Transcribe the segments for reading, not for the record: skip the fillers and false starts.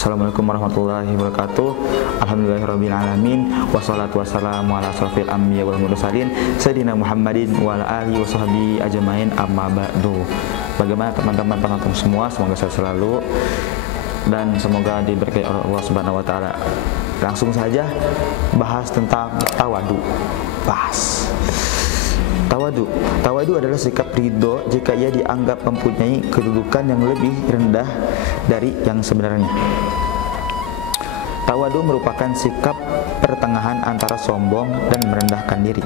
Assalamualaikum warahmatullahi wabarakatuh. Alhamdulillahirrabbilalamin. Wassalatu wassalamu ala asrofil anbiya wal mursalin Sayyidina Muhammadin wa ala alihi wa sahbihi ajmain, amma ba'du. Bagaimana teman-teman penonton semua? Semoga sehat selalu dan semoga diberkahi oleh Allah Subhanahu wa taala. Langsung saja bahas tentang tawadu. Tawadu adalah sikap ridho jika ia dianggap mempunyai kedudukan yang lebih rendah dari yang sebenarnya. Tawadu merupakan sikap pertengahan antara sombong dan merendahkan diri.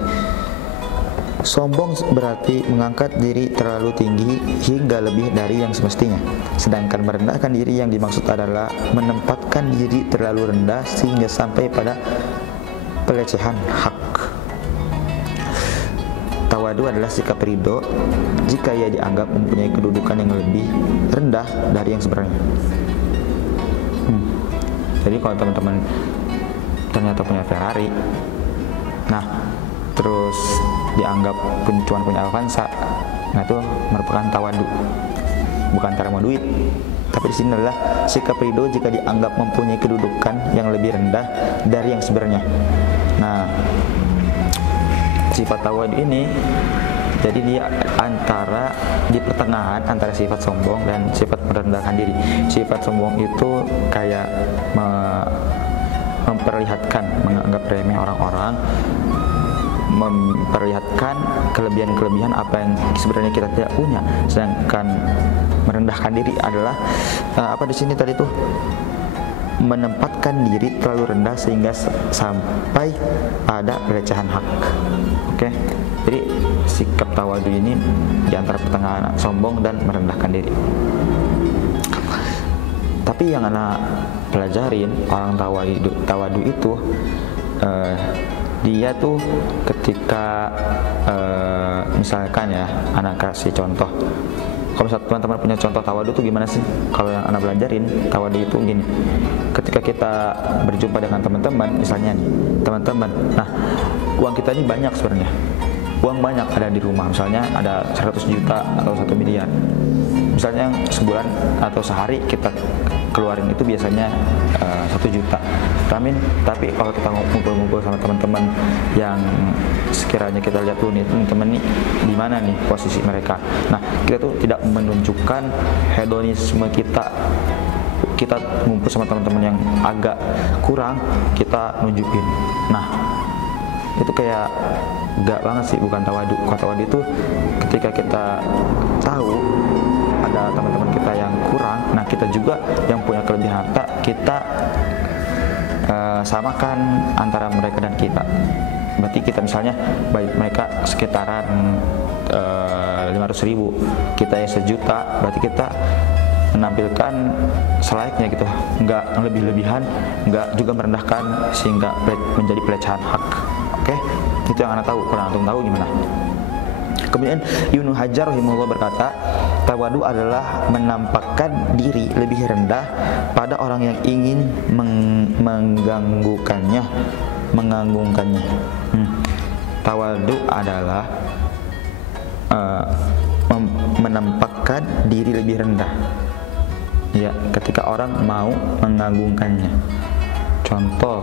Sombong berarti mengangkat diri terlalu tinggi hingga lebih dari yang semestinya. Sedangkan merendahkan diri yang dimaksud adalah menempatkan diri terlalu rendah sehingga sampai pada pelecehan hak. Tawadu adalah sikap ridho jika ia dianggap mempunyai kedudukan yang lebih rendah dari yang sebenarnya. Jadi kalau teman-teman ternyata punya Ferrari, nah terus dianggap cuma punya Avanza, nah itu merupakan tawadu, bukan karena mau duit. Tapi di sini adalah sikap ridho jika dianggap mempunyai kedudukan yang lebih rendah dari yang sebenarnya. Nah, sifat tawadu ini jadi dia di pertengahan antara sifat sombong dan sifat merendahkan diri. Sifat sombong itu kayak memperlihatkan, menganggap remeh orang-orang, memperlihatkan kelebihan-kelebihan apa yang sebenarnya kita tidak punya. Sedangkan merendahkan diri adalah apa di sini tadi tuh, menempatkan diri terlalu rendah sehingga sampai pada pelecehan hak. Oke, jadi sikap tawadu ini di antara pertengahan sombong dan merendahkan diri. Tapi yang anak pelajarin orang tawadu itu dia tuh ketika misalkan ya, anak kasih contoh. Kalau misalnya teman-teman punya contoh tawadu tuh gimana sih? Kalau yang anak belajarin tawadu itu gini. Ketika kita berjumpa dengan teman-teman, misalnya nih, teman-teman, nah uang kita ini banyak sebenarnya. Uang banyak ada di rumah, misalnya ada 100 juta atau 1 miliar. Misalnya sebulan atau sehari kita keluarin itu biasanya 1 juta. Tapi kalau kita ngumpul-ngumpul sama teman-teman yang sekiranya kita lihat tuh nih teman-teman nih di mana nih posisi mereka. Nah, kita tuh tidak menunjukkan hedonisme kita ngumpul sama teman-teman yang agak kurang, kita nunjukin. Nah, itu kayak gak banget sih, bukan tawadu. Kalau tawadu itu ketika kita tahu ada teman-teman kita yang kurang, nah kita juga yang punya kelebihan harta, kita samakan antara mereka dan kita. Berarti kita misalnya baik mereka sekitaran 500.000, kita yang 1 juta, berarti kita menampilkan selayaknya gitu, nggak lebih-lebihan, nggak juga merendahkan sehingga menjadi pelecehan hak. Oke, itu yang anak tahu. Kalau antum tahu gimana? Kemudian Ibnu Hajar rahimahullah berkata, tawadu adalah menampakkan diri lebih rendah pada orang yang ingin mengganggukannya. Tawadu adalah menampakkan diri lebih rendah, ya, ketika orang mau mengagungkannya. Contoh,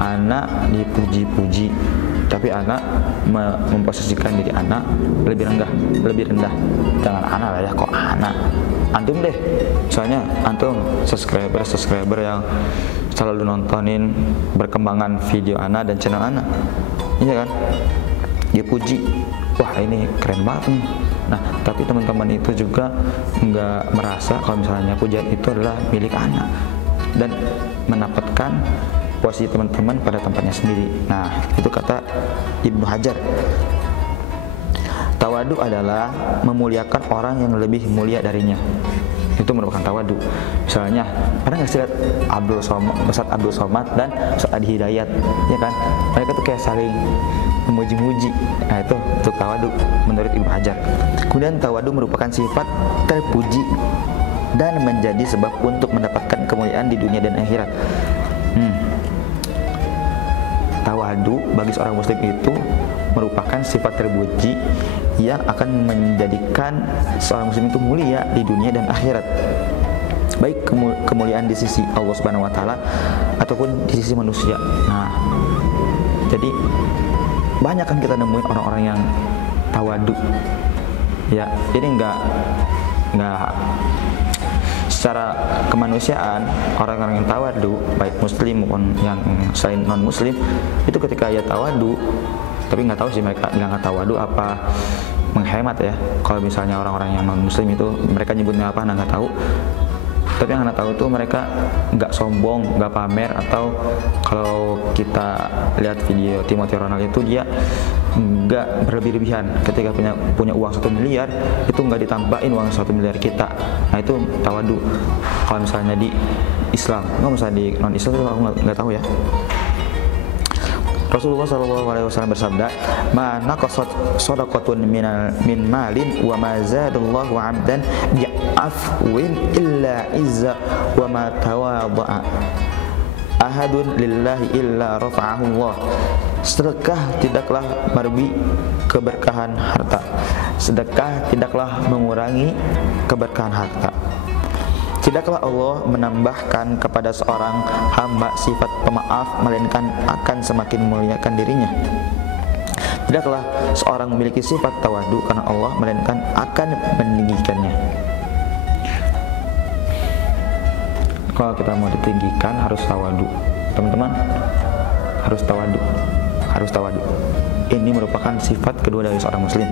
anak dipuji-puji, tapi anak memposisikan diri anak lebih rendah. Jangan anak lah ya, kok anak, antum deh. Soalnya antum subscriber yang selalu nontonin perkembangan video anak dan channel anak, iya kan? Dipuji, wah ini keren banget nih. Nah, tapi teman-teman itu juga nggak merasa kalau misalnya pujian itu adalah milik anak dan mendapatkan posisi teman-teman pada tempatnya sendiri. Nah, itu kata Ibnu Hajar. Tawadu adalah memuliakan orang yang lebih mulia darinya. Itu merupakan tawadu. Misalnya, pernah nggak sih lihat Ustaz Abdul Somad dan Ustaz Adi Hidayat, ya kan? Mereka tuh kayak saling memuji-muji. Nah, itu untuk tawadu menurut Ibnu Hajar. Kemudian tawadu merupakan sifat terpuji dan menjadi sebab untuk mendapatkan kemuliaan di dunia dan akhirat. Tawadu bagi seorang muslim itu merupakan sifat terpuji yang akan menjadikan seorang muslim itu mulia di dunia dan akhirat. baik kemuliaan di sisi Allah Subhanahu wa taala ataupun di sisi manusia. Nah, jadi banyak kan kita nemuin orang-orang yang tawadu. Ya, jadi enggak secara kemanusiaan, orang-orang yang tawadu baik muslim maupun yang selain non muslim itu ketika ia tawadu, tapi nggak tahu sih mereka nggak tawadu apa menghemat ya. Kalau misalnya orang-orang yang non muslim itu mereka nyebutnya apa nggak tahu, tapi yang anak tahu tuh mereka nggak sombong, nggak pamer, atau kalau kita lihat video Timothy Ronald itu dia nggak berlebih-lebihan ketika punya uang 1 miliar itu nggak ditambahin uang 1 miliar kita. Nah itu tawadu. Kalau misalnya di Islam, nggak misalnya di non Islam itu aku nggak tahu ya. Rasulullah SAW bersabda, "Ma naqasat shadaqatun min malin wa ma zadallahu 'abdan bi'afwin illa izza wa ma tawadha'a ahadun lillahi illa rafa'ahu Allah." Sedekah tidaklah merugi keberkahan harta. Sedekah tidaklah mengurangi keberkahan harta. Tidaklah Allah menambahkan kepada seorang hamba sifat pemaaf, melainkan akan semakin memuliakan dirinya. Tidaklah seorang memiliki sifat tawadu karena Allah, melainkan akan meninggikannya. Kalau kita mau ditinggikan harus tawadu, teman-teman. Harus tawadu. Ini merupakan sifat kedua dari seorang muslim.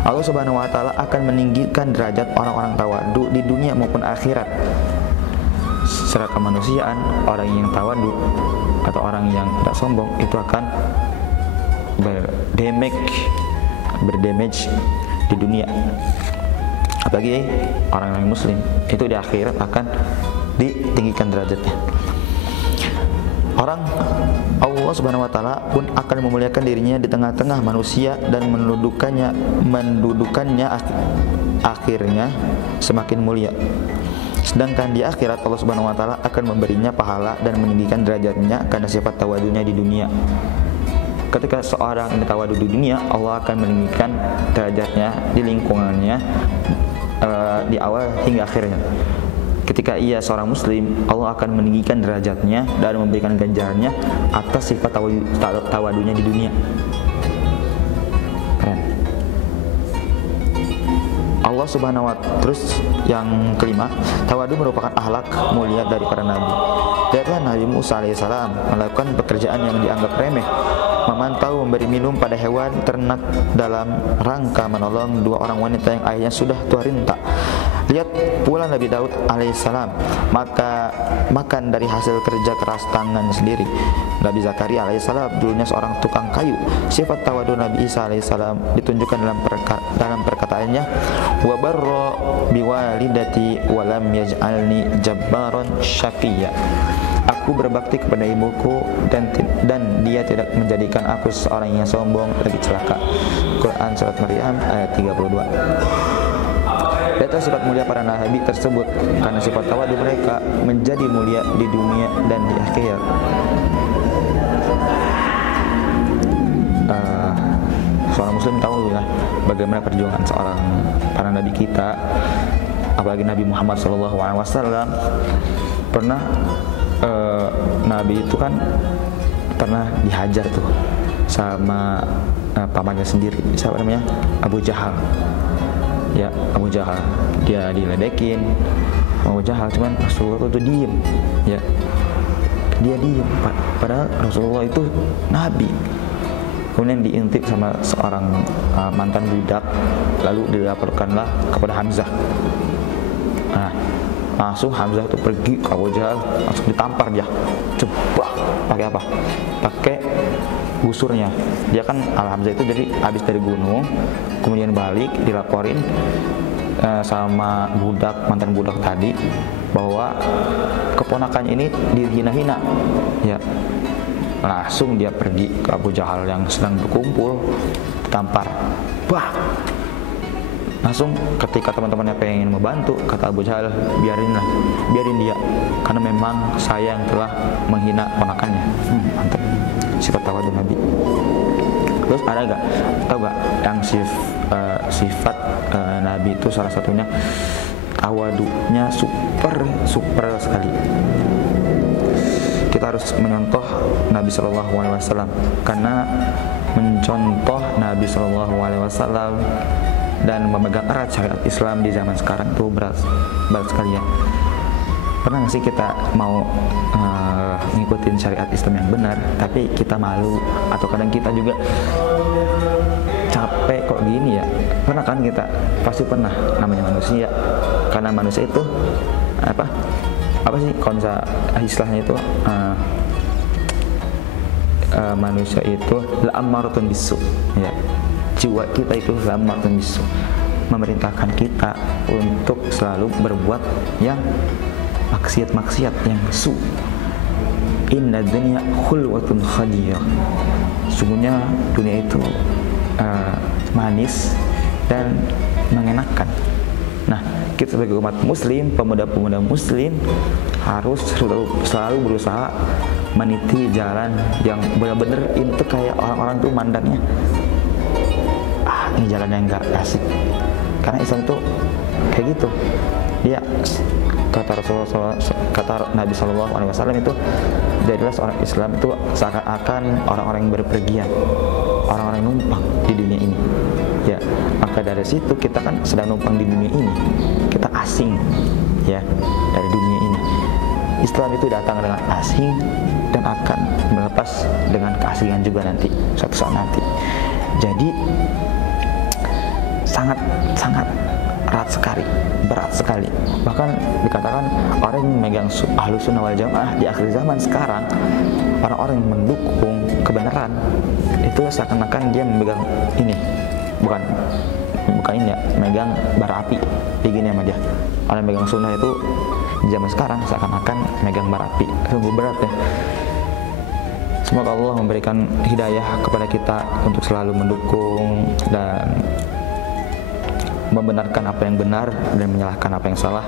Allah Subhanahu wa taala akan meninggikan derajat orang-orang tawadu di dunia maupun akhirat. Secara kemanusiaan, orang yang tawadu atau orang yang tidak sombong itu akan berdamage di dunia. Apalagi orang yang muslim itu di akhirat akan ditinggikan derajatnya. Orang Allah Subhanahu wa taala pun akan memuliakan dirinya di tengah-tengah manusia dan mendudukannya akhirnya semakin mulia. Sedangkan di akhirat Allah Subhanahu wa taala akan memberinya pahala dan meninggikan derajatnya karena sifat tawadunya di dunia. Ketika seorang ini tawadu di dunia, Allah akan meninggikan derajatnya di lingkungannya di awal hingga akhirnya. Ketika ia seorang muslim, Allah akan meninggikan derajatnya dan memberikan ganjarannya atas sifat tawadunya di dunia. Keren. Allah Subhanahu wa ta'ala. Terus yang kelima, tawadu merupakan akhlak mulia dari para nabi. Lihatlah Nabi Musa alaihissalam melakukan pekerjaan yang dianggap remeh, memantau memberi minum pada hewan ternak dalam rangka menolong 2 orang wanita yang ayahnya sudah tua renta. Lihat pula Nabi Daud alaihissalam makan dari hasil kerja keras tangan sendiri. Nabi Zakaria alaihissalam dulunya seorang tukang kayu. Sifat tawadu Nabi Isa alaihissalam ditunjukkan dalam perkataannya, wa barra biwalidati wa lam yaj'alni jabbaran syaqiyya. Aku berbakti kepada ibuku dan dia tidak menjadikan aku seorang yang sombong lagi celaka. Quran surat Maryam ayat 32. Lihatlah sifat mulia para nabi tersebut, karena sifat tawadu mereka menjadi mulia di dunia dan di akhirat. Seorang muslim tahu ya bagaimana perjuangan seorang para nabi kita, apalagi Nabi Muhammad SAW. Pernah Nabi itu kan pernah dihajar tuh sama pamannya sendiri, siapa namanya? Abu Jahal. Ya, Abu Jahal, dia diledekin Abu Jahal, cuman Rasulullah itu diem, ya, dia diem, padahal Rasulullah itu nabi. Kemudian diintip sama seorang mantan budak, lalu dilaporkanlah kepada Hamzah. Nah, langsung Hamzah itu pergi ke Abu Jahal, langsung ditampar dia, coba pakai apa? Pakai busurnya. Dia kan Hamzah itu jadi habis dari gunung, kemudian balik dilaporin sama mantan budak tadi bahwa keponakannya ini dihina-hina. Ya, langsung dia pergi ke Abu Jahal yang sedang berkumpul, ditampar. Wah, langsung ketika teman-temannya pengen membantu, kata Abu Jahal, biarin dia, karena memang saya yang telah menghina ponakannya. Mantap, sifat tawadu Nabi. Terus ada gak, tahu gak yang sifat Nabi itu salah satunya tawadunya super sekali. Kita harus menyontoh Nabi Shallallahu Alaihi Wasallam, karena mencontoh Nabi Shallallahu Alaihi Wasallam dan memegang erat syariat Islam di zaman sekarang itu berat sekali ya. Pernah nggak sih kita mau ngikutin syariat Islam yang benar, tapi kita malu, atau kadang kita juga capek kok gini ya? Pernah kan kita? Pasti pernah, namanya manusia. Karena manusia itu apa sih konsep istilahnya itu manusia itu la'ammaratun bisu ya, jiwa kita itu la'ammaratun bisu, memerintahkan kita untuk selalu berbuat yang maksiat yang su. Inna dunya khulwatun khadiyah, sungguhnya dunia itu manis dan mengenakan. Nah, kita sebagai umat muslim, pemuda-pemuda muslim harus selalu berusaha meniti jalan yang benar-benar itu kayak orang-orang tuh mandangnya, ini jalan yang gak asik. Karena Islam itu kayak gitu. Dia kata Nabi Shallallahu Alaihi Wasallam itu, jadilah seorang Islam itu seakan-akan orang-orang yang berpergian, orang-orang yang numpang di dunia ini. Ya, maka dari situ kita kan sedang numpang di dunia ini, kita asing ya dari dunia ini. Islam itu datang dengan asing dan akan melepas dengan keasingan juga nanti, suatu saat nanti. Jadi sangat berat sekali. Bahkan dikatakan orang yang memegang Ahlus Sunnah wal Jamaah di akhir zaman sekarang, orang-orang yang mendukung kebenaran itu seakan-akan dia memegang ini, bukan ini ya, megang bara api, begini sama dia. Orang yang megang sunnah itu di zaman sekarang seakan-akan megang bara api. Sungguh berat ya. Semoga Allah memberikan hidayah kepada kita untuk selalu mendukung dan membenarkan apa yang benar dan menyalahkan apa yang salah.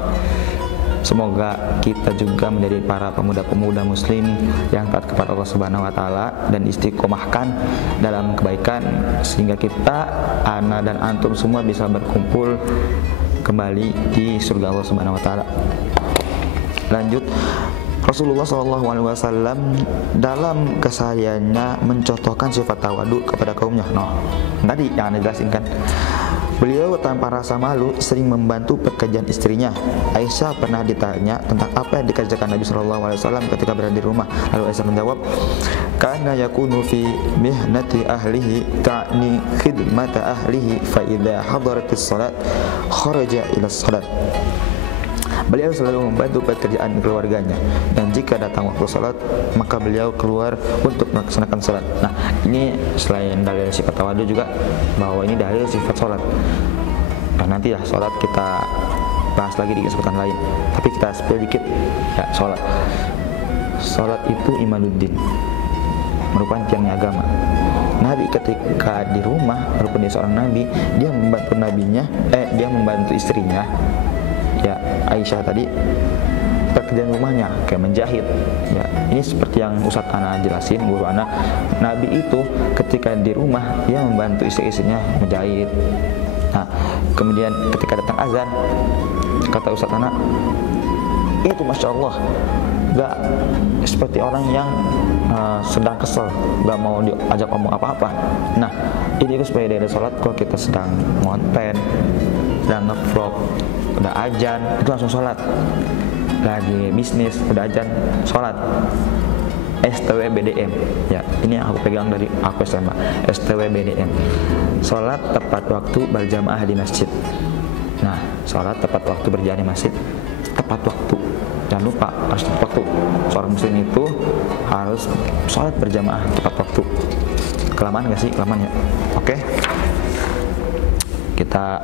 Semoga kita juga menjadi para pemuda-pemuda muslim yang taat kepada Allah Subhanahu wa taala dan istiqomahkan dalam kebaikan, sehingga kita, ana dan antum semua bisa berkumpul kembali di surga Allah Subhanahu wa taala. Lanjut, Rasulullah SAW dalam kesehariannya mencontohkan sifat tawadu kepada kaumnya. Tadi yang Anda jelasin kan, beliau tanpa rasa malu sering membantu pekerjaan istrinya. Aisyah pernah ditanya tentang apa yang dikerjakan Nabi SAW ketika berada di rumah. Lalu Aisyah menjawab, "Kana yakunu fi mihnati ahlihi ta'ni khidmata ahlihi fa idza hadaratis salat kharaja ila salat." Beliau selalu membantu pekerjaan keluarganya, dan jika datang waktu salat maka beliau keluar untuk melaksanakan salat. Nah, ini selain dalil sifat tawadu juga bahwa ini dalil sifat salat. Nah, nanti ya salat kita bahas lagi di kesempatan lain. Tapi kita spill dikit ya, salat. Salat itu imanuddin, merupakan tiangnya agama. Nabi ketika di rumah, walaupun dia seorang nabi, dia membantu istrinya, ya Aisyah tadi, pekerjaan rumahnya kayak menjahit. Ya, ini seperti yang Ustadz Ana jelasin, guru Ana, Nabi itu ketika di rumah dia membantu istri-istrinya menjahit. Nah, kemudian ketika datang azan, kata Ustadz Ana, itu Masya Allah, gak seperti orang yang sedang kesel, gak mau diajak ngomong apa-apa. Nah, ini supaya dari sholat, kalau kita sedang ngonten, sedang nge-vlog, udah ajan, itu langsung sholat. Lagi bisnis, udah ajan, sholat. STWBDM, ya, ini yang aku pegang dari aku SMA. STWBDM, sholat tepat waktu berjamaah di masjid. Nah, sholat tepat waktu berjamaah di masjid, tepat waktu. Jangan lupa, harus tepat waktu. Seorang muslim itu harus sholat berjamaah tepat waktu. Kelamaan gak sih? Kelamaan ya. Oke, kita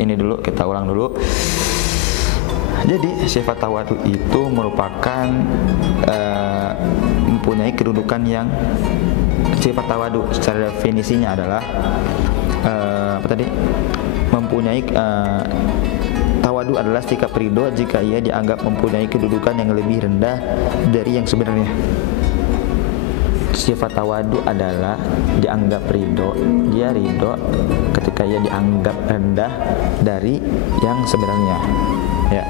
ini dulu, kita ulang dulu. Jadi sifat tawadu itu merupakan mempunyai kedudukan yang, sifat tawadu secara definisinya adalah mempunyai tawadu adalah sikap ridho jika ia dianggap mempunyai kedudukan yang lebih rendah dari yang sebenarnya. Sifat tawadu adalah dianggap ridho, dia ridho ketika ia dianggap rendah dari yang sebenarnya. Ya.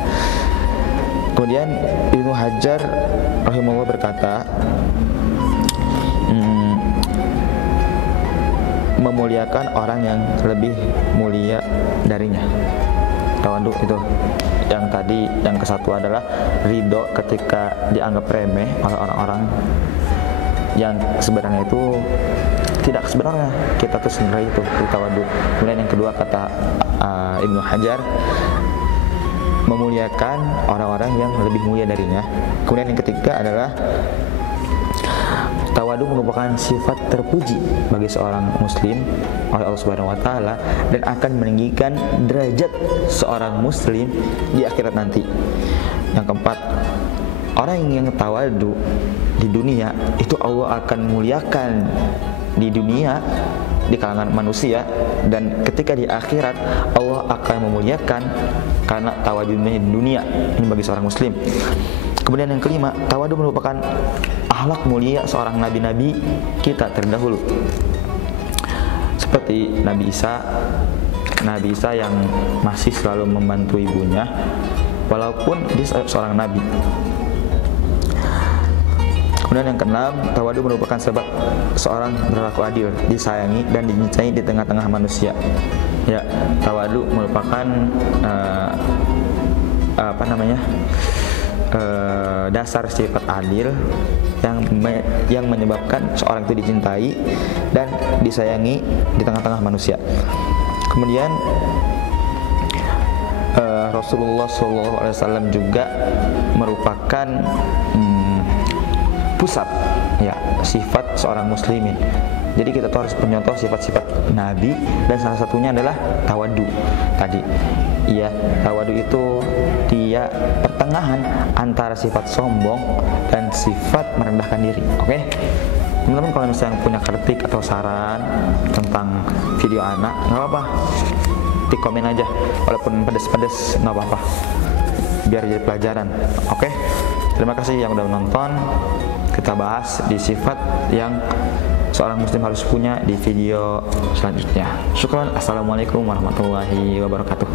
Kemudian Ibnu Hajar rahimahullah berkata, memuliakan orang yang lebih mulia darinya. Tawadhu itu. Yang tadi, yang ke-1 adalah ridho ketika dianggap remeh oleh orang-orang yang sebenarnya itu tidak sebenarnya kita tuh sebenarnya itu tawadhu. Kemudian yang kedua kata Ibnu Hajar, memuliakan orang-orang yang lebih mulia darinya. Kemudian yang ketiga adalah tawadu merupakan sifat terpuji bagi seorang muslim oleh Allah Subhanahu wa taala dan akan meninggikan derajat seorang muslim di akhirat nanti. Yang keempat, orang yang tawadu di dunia itu Allah akan muliakan di dunia di kalangan manusia, dan ketika di akhirat Allah akan memuliakan karena tawadunya di dunia. Ini bagi seorang muslim. Kemudian yang kelima, tawadu merupakan akhlak mulia seorang nabi-nabi kita terdahulu, seperti Nabi Isa yang masih selalu membantu ibunya walaupun dia seorang nabi. Kemudian yang keenam, tawadu merupakan sebab seorang berlaku adil, disayangi dan dicintai di tengah-tengah manusia. Ya, tawadu merupakan dasar sifat adil yang menyebabkan seorang itu dicintai dan disayangi di tengah-tengah manusia. Kemudian Rasulullah SAW juga merupakan pusat ya sifat seorang muslimin. Jadi kita tuh harus mencontoh sifat-sifat Nabi, dan salah satunya adalah tawadu tadi. Iya, tawadu itu dia pertengahan antara sifat sombong dan sifat merendahkan diri. Oke? Teman-teman kalau misalnya punya kritik atau saran tentang video anak, nggak apa-apa, di komen aja, walaupun pedes-pedes nggak apa-apa, biar jadi pelajaran. Oke? Terima kasih yang udah menonton. Kita bahas di sifat yang seorang muslim harus punya di video selanjutnya. Syukran. Assalamualaikum warahmatullahi wabarakatuh.